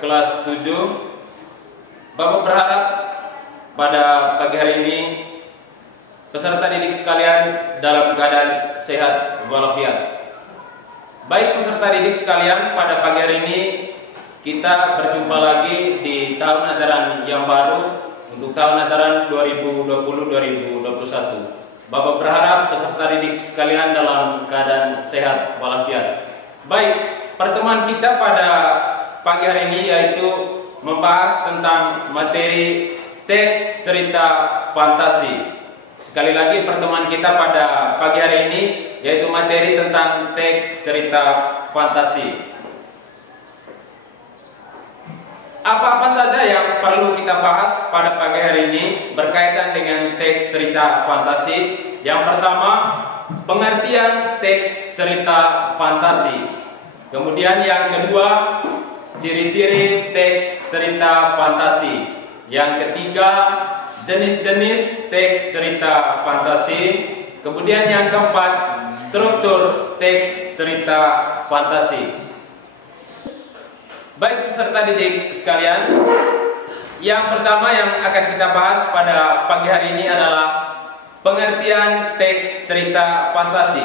kelas 7. Bapak berharap pada pagi hari ini peserta didik sekalian dalam keadaan sehat walafiat. Baik peserta didik sekalian, pada pagi hari ini kita berjumpa lagi di tahun ajaran yang baru untuk tahun ajaran 2020-2021. Bapak berharap peserta didik sekalian dalam keadaan sehat walafiat. Baik, pertemuan kita pada pagi hari ini yaitu membahas tentang materi teks cerita fantasi. Sekali lagi, pertemuan kita pada pagi hari ini yaitu materi tentang teks cerita fantasi. Apa-apa saja yang perlu kita bahas pada pagi hari ini berkaitan dengan teks cerita fantasi? Yang pertama, pengertian teks cerita fantasi. Kemudian yang kedua, ciri-ciri teks cerita fantasi. Yang ketiga, jenis-jenis teks cerita fantasi. Kemudian yang keempat, struktur teks cerita fantasi. Baik peserta didik sekalian, yang pertama yang akan kita bahas pada pagi hari ini adalah pengertian teks cerita fantasi.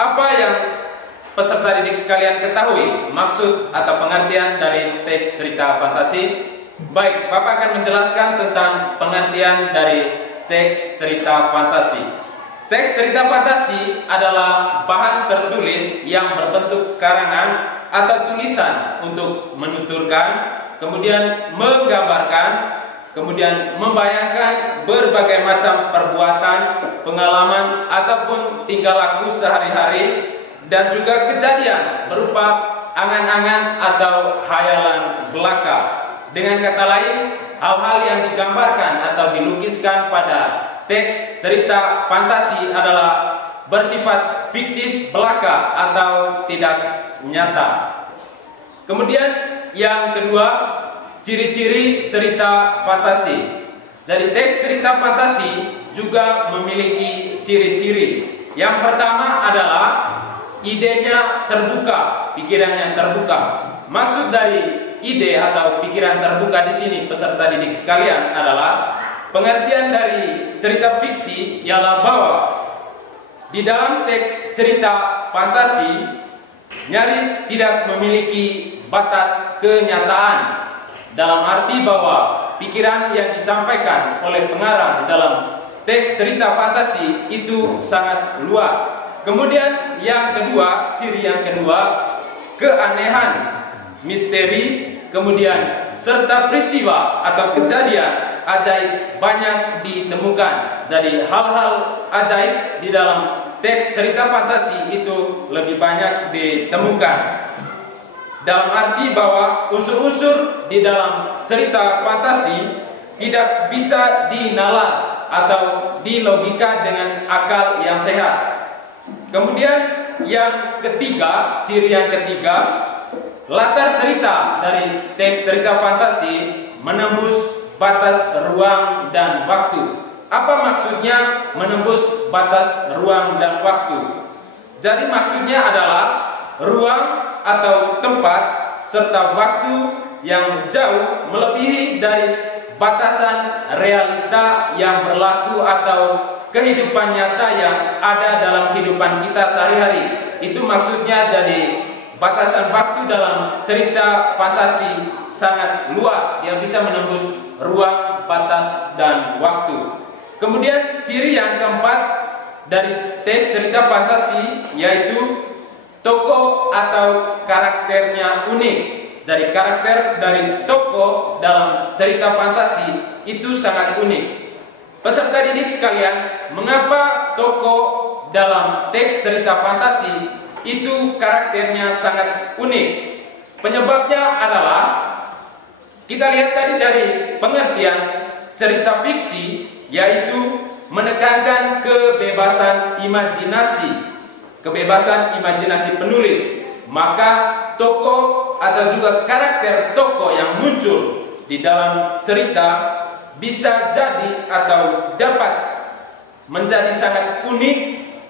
Apa yang peserta didik sekalian ketahui maksud atau pengertian dari teks cerita fantasi? Baik, Bapak akan menjelaskan tentang pengertian dari teks cerita fantasi. Teks cerita fantasi adalah bahan tertulis yang berbentuk karangan atau tulisan untuk menuturkan, kemudian menggambarkan, kemudian membayangkan berbagai macam perbuatan, pengalaman ataupun tingkah laku sehari-hari, dan juga kejadian berupa angan-angan atau hayalan belaka. Dengan kata lain, hal-hal yang digambarkan atau dilukiskan pada teks cerita fantasi adalah bersifat fiktif belaka atau tidak nyata. Kemudian yang kedua, ciri-ciri cerita fantasi. Jadi teks cerita fantasi juga memiliki ciri-ciri. Yang pertama adalah idenya terbuka, pikirannya terbuka. Maksud dari ide atau pikiran terbuka di sini peserta didik sekalian adalah pengertian dari cerita fiksi ialah bahwa di dalam teks cerita fantasi nyaris tidak memiliki batas kenyataan, dalam arti bahwa pikiran yang disampaikan oleh pengarang dalam teks cerita fantasi itu sangat luas. Kemudian yang kedua, ciri yang kedua, keanehan, misteri, kemudian serta peristiwa atau kejadian ajaib banyak ditemukan. Jadi hal-hal ajaib di dalam teks cerita fantasi itu lebih banyak ditemukan. Dalam arti bahwa unsur-unsur di dalam cerita fantasi tidak bisa dinalar atau dilogika dengan akal yang sehat. Kemudian yang ketiga, ciri yang ketiga, latar cerita dari teks cerita fantasi menembus batas ruang dan waktu. Apa maksudnya menembus batas ruang dan waktu? Jadi maksudnya adalah ruang atau tempat serta waktu yang jauh melebihi dari batasan realita yang berlaku atau kehidupan nyata yang ada dalam kehidupan kita sehari-hari. Itu maksudnya, jadi batasan waktu dalam cerita fantasi sangat luas yang bisa menembus ruang, batas, dan waktu. Kemudian ciri yang keempat dari teks cerita fantasi yaitu tokoh atau karakternya unik. Jadi karakter dari tokoh dalam cerita fantasi itu sangat unik. Peserta didik sekalian, mengapa tokoh dalam teks cerita fantasi itu karakternya sangat unik? Penyebabnya adalah kita lihat tadi dari pengertian cerita fiksi, yaitu menekankan kebebasan imajinasi penulis. Maka tokoh atau juga karakter tokoh yang muncul di dalam cerita bisa jadi atau dapat menjadi sangat unik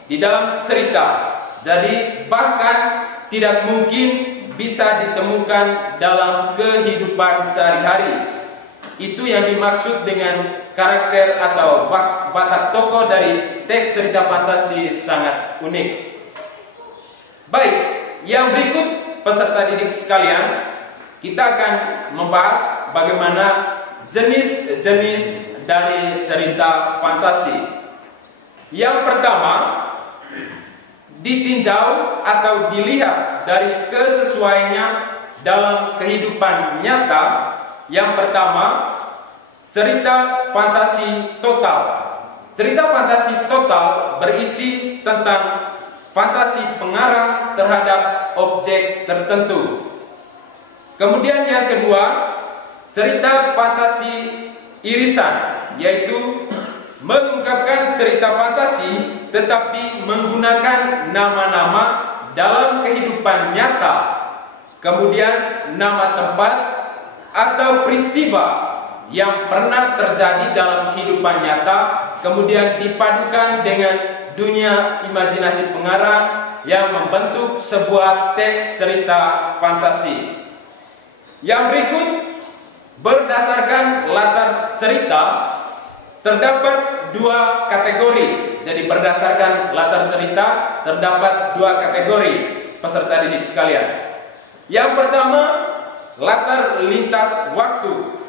di dalam cerita. Jadi bahkan tidak mungkin bisa ditemukan dalam kehidupan sehari-hari. Itu yang dimaksud dengan karakter atau watak tokoh dari teks cerita fantasi sangat unik. Baik, yang berikut peserta didik sekalian, kita akan membahas bagaimana jenis-jenis dari cerita fantasi. Yang pertama, ditinjau atau dilihat dari kesesuaiannya dalam kehidupan nyata. Yang pertama, cerita fantasi total. Cerita fantasi total berisi tentang fantasi pengarang terhadap objek tertentu. Kemudian yang kedua, cerita fantasi irisan, yaitu mengungkapkan cerita fantasi tetapi menggunakan nama-nama dalam kehidupan nyata. Kemudian nama tempat atau peristiwa yang pernah terjadi dalam kehidupan nyata, kemudian dipadukan dengan dunia imajinasi pengarang yang membentuk sebuah teks cerita fantasi. Yang berikut, berdasarkan latar cerita, terdapat dua kategori. Jadi berdasarkan latar cerita, terdapat dua kategori peserta didik sekalian. Yang pertama, latar lintas waktu,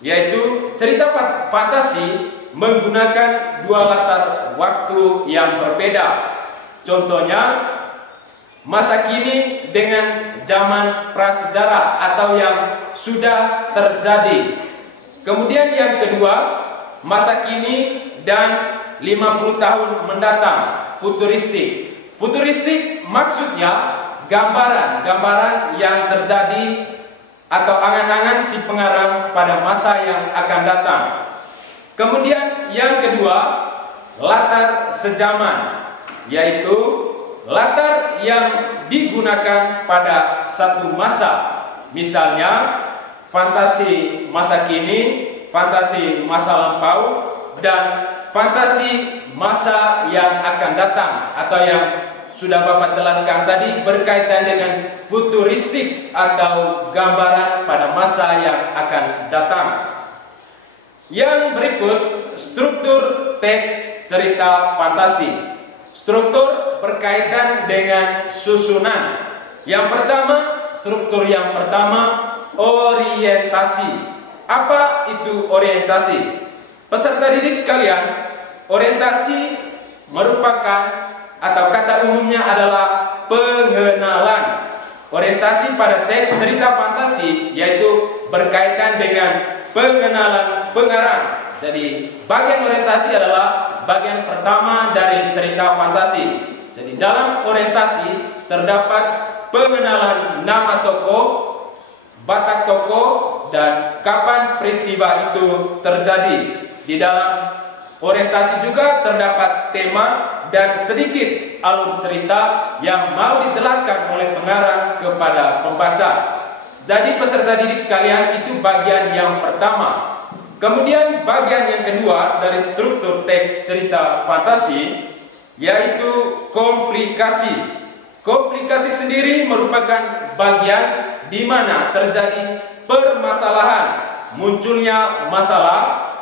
yaitu cerita fantasi menggunakan dua latar waktu yang berbeda. Contohnya, masa kini dengan zaman prasejarah atau yang sudah terjadi. Kemudian yang kedua, masa kini dan 50 tahun mendatang, futuristik. Futuristik maksudnya gambaran-gambaran yang terjadi atau angan-angan si pengarang pada masa yang akan datang. Kemudian yang kedua, latar sejaman, yaitu latar yang digunakan pada satu masa. Misalnya fantasi masa kini, fantasi masa lampau, dan fantasi masa yang akan datang atau yang sudah Bapak jelaskan tadi berkaitan dengan futuristik atau gambaran pada masa yang akan datang. Yang berikut, struktur teks cerita fantasi. Struktur berkaitan dengan susunan. Yang pertama, struktur yang pertama, orientasi. Apa itu orientasi? Peserta didik sekalian, orientasi merupakan atau kata umumnya adalah pengenalan. Orientasi pada teks cerita fantasi yaitu berkaitan dengan pengenalan pengarang. Jadi bagian orientasi adalah bagian pertama dari cerita fantasi. Jadi dalam orientasi terdapat pengenalan nama tokoh, watak tokoh, dan kapan peristiwa itu terjadi. Di dalam orientasi juga terdapat tema dan sedikit alur cerita yang mau dijelaskan oleh pengarang kepada pembaca. Jadi peserta didik sekalian, itu bagian yang pertama. Kemudian bagian yang kedua dari struktur teks cerita fantasi yaitu komplikasi. Komplikasi sendiri merupakan bagian di mana terjadi permasalahan, munculnya masalah,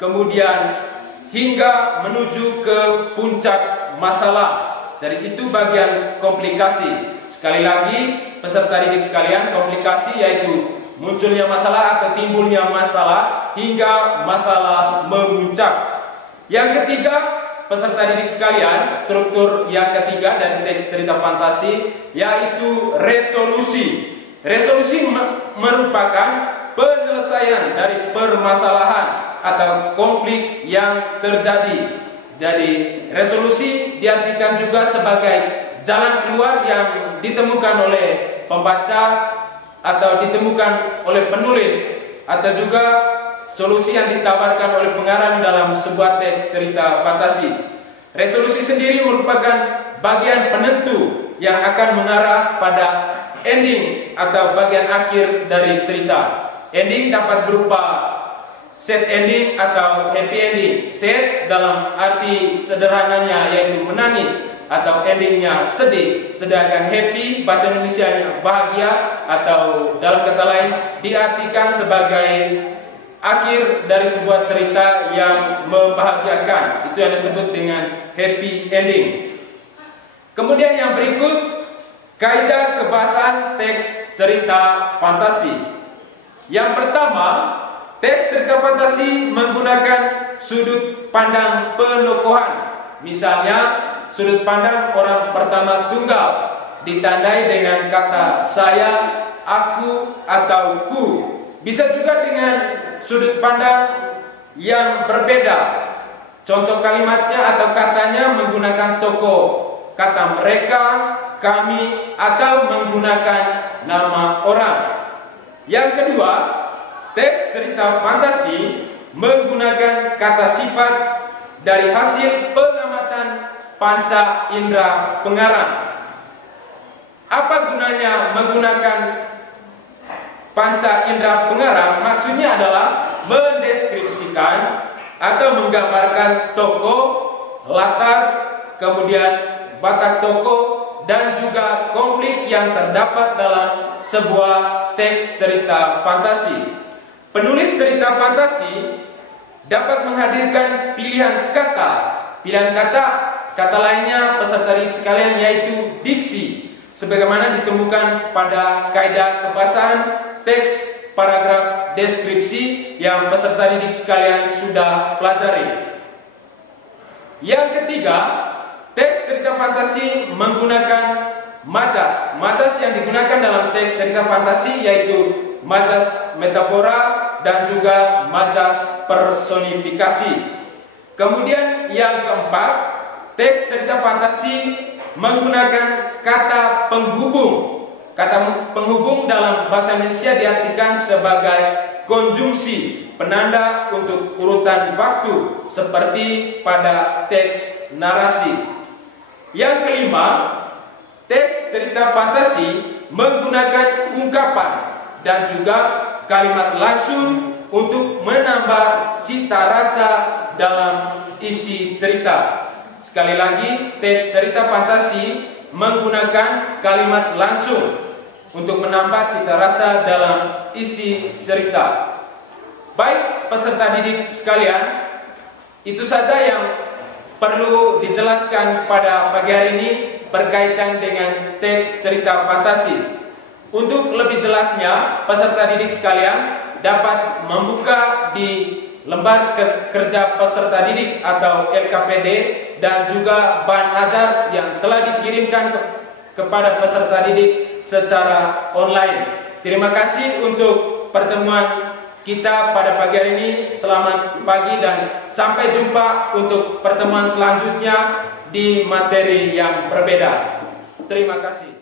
kemudian hingga menuju ke puncak masalah. Jadi itu bagian komplikasi. Sekali lagi peserta didik sekalian, komplikasi yaitu munculnya masalah atau timbulnya masalah hingga masalah memuncak. Yang ketiga, peserta didik sekalian, struktur yang ketiga dari teks cerita fantasi yaitu resolusi. Resolusi merupakan penyelesaian dari permasalahan atau konflik yang terjadi. Jadi resolusi diartikan juga sebagai jalan keluar yang ditemukan oleh pembaca atau ditemukan oleh penulis, atau juga solusi yang ditawarkan oleh pengarang dalam sebuah teks cerita fantasi. Resolusi sendiri merupakan bagian penentu yang akan mengarah pada ending atau bagian akhir dari cerita. Ending dapat berupa sad ending atau happy ending. Sad dalam arti sederhananya yaitu menangis, atau endingnya sedih, sedangkan happy bahasa Indonesia bahagia atau dalam kata lain diartikan sebagai akhir dari sebuah cerita yang membahagiakan. Itu yang disebut dengan happy ending. Kemudian yang berikut, kaidah kebahasaan teks cerita fantasi. Yang pertama, teks cerita fantasi menggunakan sudut pandang penokohan. Misalnya, sudut pandang orang pertama tunggal ditandai dengan kata saya, aku, atau ku. Bisa juga dengan sudut pandang yang berbeda. Contoh kalimatnya atau katanya menggunakan tokoh, kata mereka, kami, atau menggunakan nama orang. Yang kedua, teks cerita fantasi menggunakan kata sifat dari hasil pengamatan panca indera pengarang. Apa gunanya menggunakan panca indera pengarang? Maksudnya adalah mendeskripsikan atau menggambarkan tokoh, latar, kemudian watak tokoh, dan juga konflik yang terdapat dalam sebuah teks cerita fantasi. Penulis cerita fantasi dapat menghadirkan pilihan kata. Pilihan kata lainnya peserta didik sekalian yaitu diksi, sebagaimana ditemukan pada kaidah kebahasaan teks paragraf deskripsi yang peserta didik sekalian sudah pelajari. Yang ketiga, teks cerita fantasi menggunakan majas. Majas yang digunakan dalam teks cerita fantasi yaitu majas metafora dan juga majas personifikasi. Kemudian yang keempat, teks cerita fantasi menggunakan kata penghubung. Kata penghubung dalam bahasa Indonesia diartikan sebagai konjungsi, penanda untuk urutan waktu seperti pada teks narasi. Yang kelima, teks cerita fantasi menggunakan ungkapan dan juga kalimat langsung untuk menambah cita rasa dalam isi cerita. Sekali lagi, teks cerita fantasi menggunakan kalimat langsung untuk menambah cita rasa dalam isi cerita. Baik peserta didik sekalian, itu saja yang perlu dijelaskan pada pagi hari ini berkaitan dengan teks cerita fantasi. Untuk lebih jelasnya, peserta didik sekalian dapat membuka di lembar kerja peserta didik atau LKPD dan juga bahan ajar yang telah dikirimkan kepada peserta didik secara online. Terima kasih untuk pertemuan kita pada pagi hari ini. Selamat pagi dan sampai jumpa untuk pertemuan selanjutnya di materi yang berbeda. Terima kasih.